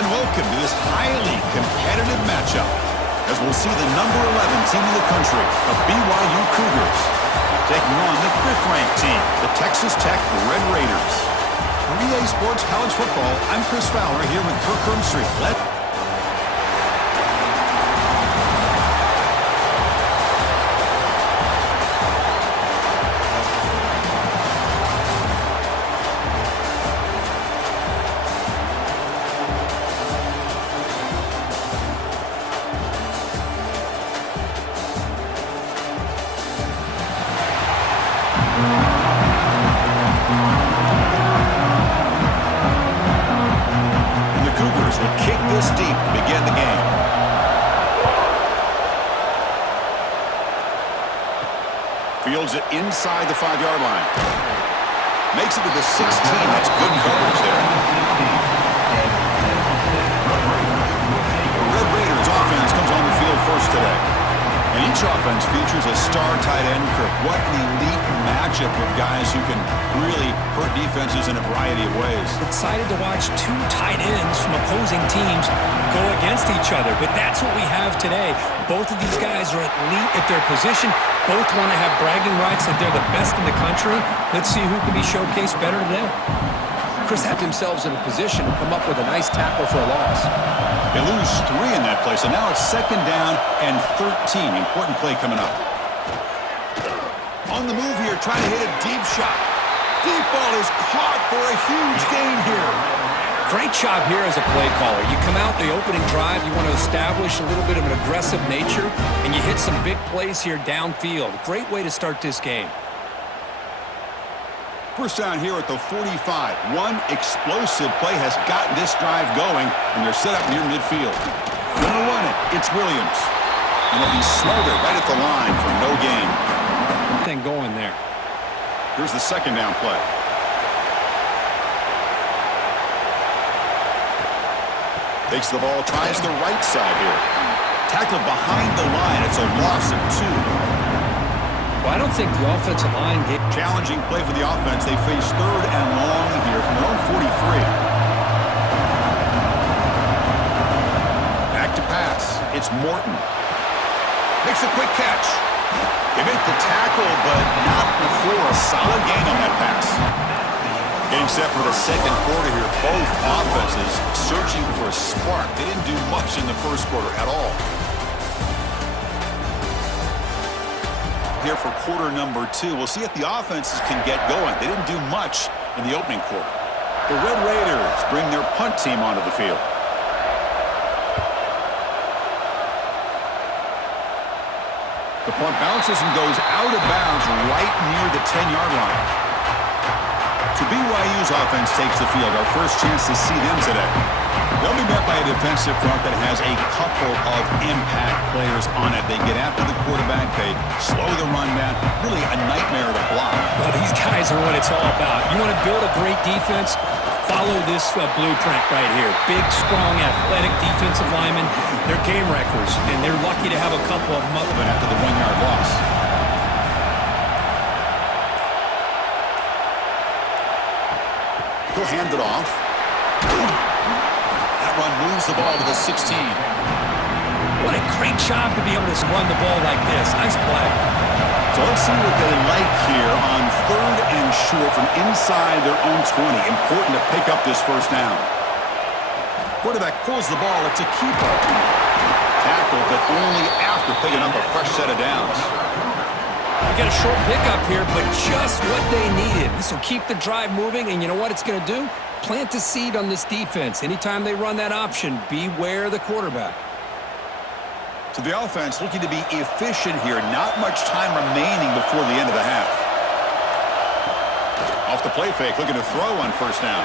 and welcome to this highly competitive matchup as we'll see the number 11 team in the country, the BYU Cougars, taking on the 5th-ranked team, the Texas Tech Red Raiders. For EA Sports College Football, I'm Chris Fowler here with Kirk Herbstreit. Deep to begin the game. Fields it inside the 5-yard line. Makes it to the 16. That's good coverage there. The Red Raiders offense comes on the field first today. And each offense features a star tight end. Kirk, what an elite matchup of guys who can really hurt defenses in a variety of ways. Excited to watch two tight ends from opposing teams go against each other, but that's what we have today. Both of these guys are elite at their position. Both want to have bragging rights that they're the best in the country. Let's see who can be showcased better today. Chris had themselves in a position to come up with a nice tackle for a loss. They lose 3 in that play, so now it's 2nd down and 13. Important play coming up. On the move here, trying to hit a deep shot. Deep ball is caught for a huge gain here. Great job here as a play caller. You come out the opening drive, you want to establish a little bit of an aggressive nature, and you hit some big plays here downfield. Great way to start this game. First down here at the 45. One explosive play has gotten this drive going, and they're set up near midfield. Gonna run it. It's Williams. And it'll be smothered right at the line for no gain. Thing going there. Here's the 2nd down play. Takes the ball, tries the right side here. Tackled behind the line. It's a loss of 2. Well, I don't think the offensive line gave... Challenging play for the offense. They face 3rd and long here from their own 43. Back to pass. It's Morton. Makes a quick catch. They make the tackle, but not before a solid gain on that pass. Game set for the 2nd quarter here. Both offenses searching for a spark. They didn't do much in the 1st quarter at all. Here for quarter number 2. We'll see if the offenses can get going. They didn't do much in the opening quarter. The Red Raiders bring their punt team onto the field. The punt bounces and goes out of bounds right near the 10-yard line. So BYU's offense takes the field. Our first chance to see them today. They'll be met by a defensive front that has a couple of impact players on it. They get after the quarterback. They slow the run down. Really a nightmare to block. Well, these guys are what it's all about. You want to build a great defense? Follow this blueprint right here. Big, strong, athletic defensive linemen. They're game wreckers, and they're lucky to have a couple of them up. But after the 1-yard loss. He'll hand it off. That run moves the ball to the 16. What a great job to be able to run the ball like this. Nice play. So let's see what they like here on 3rd and short from inside their own 20. Important to pick up this 1st down. Quarterback pulls the ball. It's a keeper. Tackle, but only after picking up a fresh set of downs. We got a short pickup here, but just what they needed. This will keep the drive moving, and you know what it's going to do? Plant a seed on this defense. Anytime they run that option, beware the quarterback. So the offense looking to be efficient here. Not much time remaining before the end of the half. Off the play fake, looking to throw on 1st down.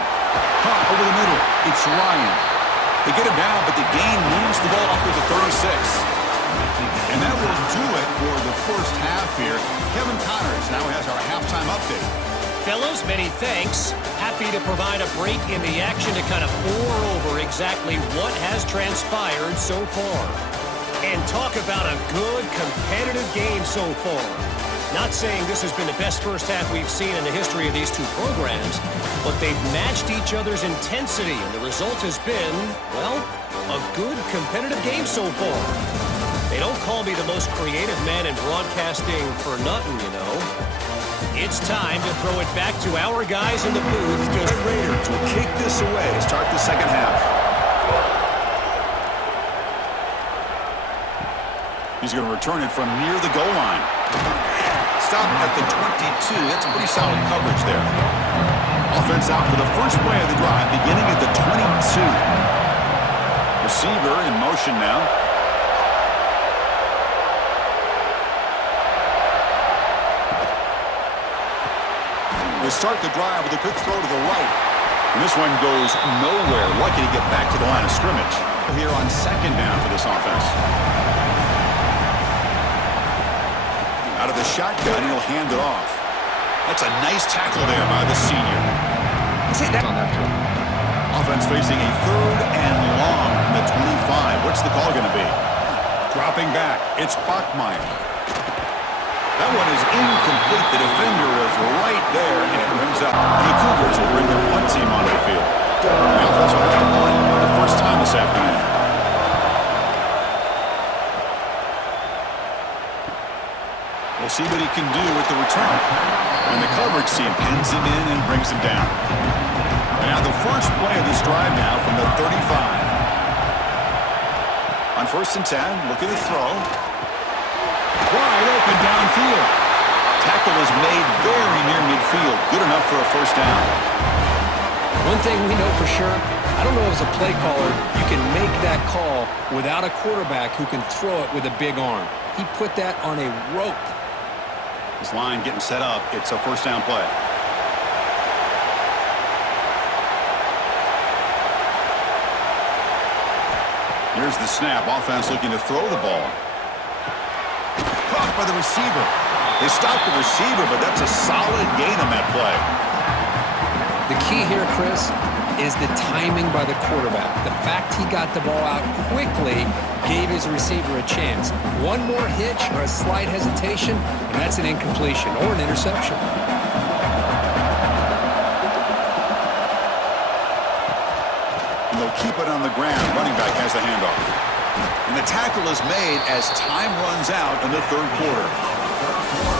Caught over the middle. It's Ryan. They get him down, but the gain moves the ball up to the 36. And that will do it for the 1st half here. Kevin Connors now has our halftime update. Fellas, many thanks. Happy to provide a break in the action to kind of pour over exactly what has transpired so far. And talk about a good competitive game so far. Not saying this has been the best first half we've seen in the history of these two programs, but they've matched each other's intensity, and the result has been, well, a good competitive game so far. They don't call me the most creative man in broadcasting for nothing, you know. It's time to throw it back to our guys in the booth. The Raiders will kick this away to start the second half. He's going to return it from near the goal line. Stop at the 22. That's pretty solid coverage there. Offense out for the first play of the drive, beginning at the 22. Receiver in motion now. They start the drive with a quick throw to the right. And this one goes nowhere. Lucky to get back to the line of scrimmage. Here on second down for this offense. Out of the shotgun, he'll hand it off. That's a nice tackle there by the senior. On that play. Offense facing a third and long from the 25. What's the call going to be? Dropping back. It's Bachmeier. That one is incomplete. The defender was right there, and it brings up. And the Cougars will bring their punt team onto the field. The offense will have to punt for the first time this afternoon. We'll see what he can do with the return. And the coverage team pins him in and brings him down. And now the first play of this drive now from the 35. On first and 10, looking to throw. Wide open downfield. Tackle is made very near midfield. Good enough for a first down. One thing we know for sure, I don't know as a play caller, you can make that call without a quarterback who can throw it with a big arm. He put that on a rope. This line getting set up. It's a first down play. Here's the snap. Offense looking to throw the ball. Caught by the receiver. They stopped the receiver, but that's a solid gain on that play. The key here, Chris, is the timing by the quarterback. The fact he got the ball out quickly gave his receiver a chance. One more hitch or a slight hesitation, and that's an incompletion or an interception. And they'll keep it on the ground. Running back has the handoff. And the tackle is made as time runs out in the third quarter.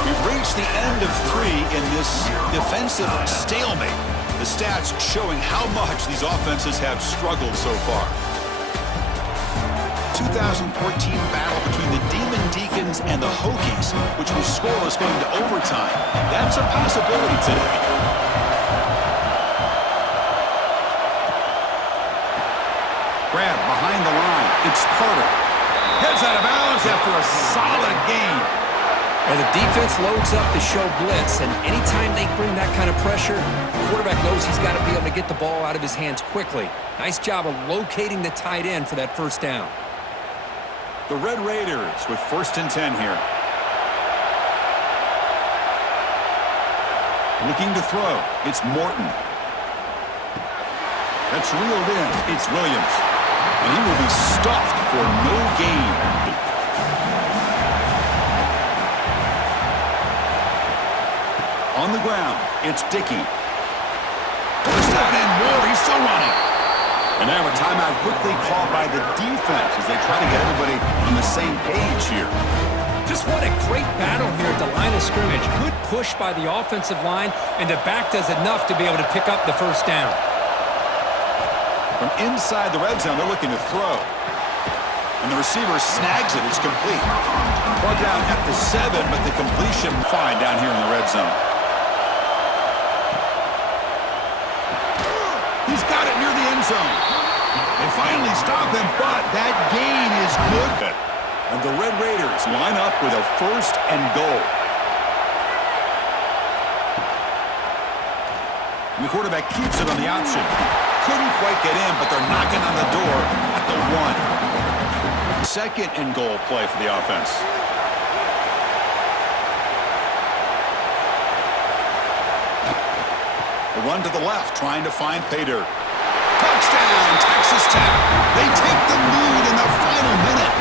We've reached the end of 3 in this defensive stalemate. The stats showing how much these offenses have struggled so far. 2014 battle between the Demon Deacons and the Hokies, which was scoreless going to overtime. That's a possibility today. Grab behind the line. It's Carter. Heads out of bounds after a solid gain. And the defense loads up to show blitz, and anytime they bring that kind of pressure, the quarterback knows he's got to be able to get the ball out of his hands quickly. Nice job of locating the tight end for that first down. The Red Raiders with first and 10 here. Looking to throw. It's Morton. That's reeled in. It's Williams. And he will be stuffed for no gain. On the ground, it's Dickey. First down and more. He's still running. And now a timeout quickly called by the defense as they try to get everybody on the same page here. Just what a great battle here at the line of scrimmage. Good push by the offensive line, and the back does enough to be able to pick up the first down. From inside the red zone, they're looking to throw. And the receiver snags it. It's complete. Brought down at the 7, but the completion fine down here in the red zone. He's got it near the end zone. They finally stop him, but that gain is good. And the Red Raiders line up with a first and goal. And the quarterback keeps it on the option. Couldn't quite get in, but they're knocking on the door at the 1. Second and goal play for the offense. A run to the left, trying to find pay dirt. Touchdown, Texas Tech. They take the lead in the final minute.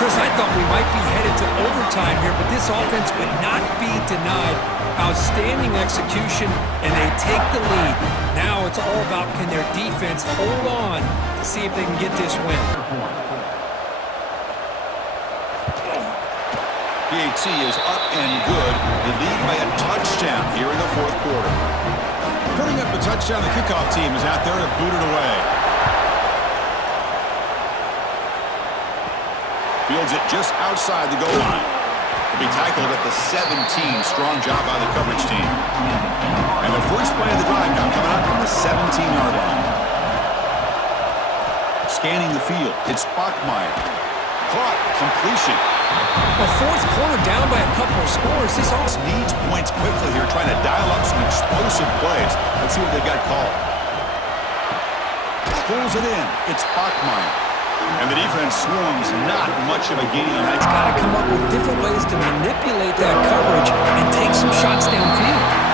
Chris, I thought we might be headed to overtime here, but this offense would not be denied. Outstanding execution, and they take the lead. Now it's all about can their defense hold on to see if they can get this win. PAT is up and good. They lead by a touchdown here in the fourth quarter. Putting up the touchdown, the kickoff team is out there to boot it away. Fields it just outside the goal line. He'll be tackled at the 17. Strong job by the coverage team. And the first play of the drive now coming out from the 17-yard line. Scanning the field, it's Bachmeier. Caught, completion. A fourth quarter down by a couple of scores. This also Needs points quickly here, trying to dial up some explosive plays. Let's see what they got called. Pulls it in. It's Bachmeier. And the defense swarms. Not much of a gain on that. got to come up with different ways to manipulate that coverage and take some shots downfield.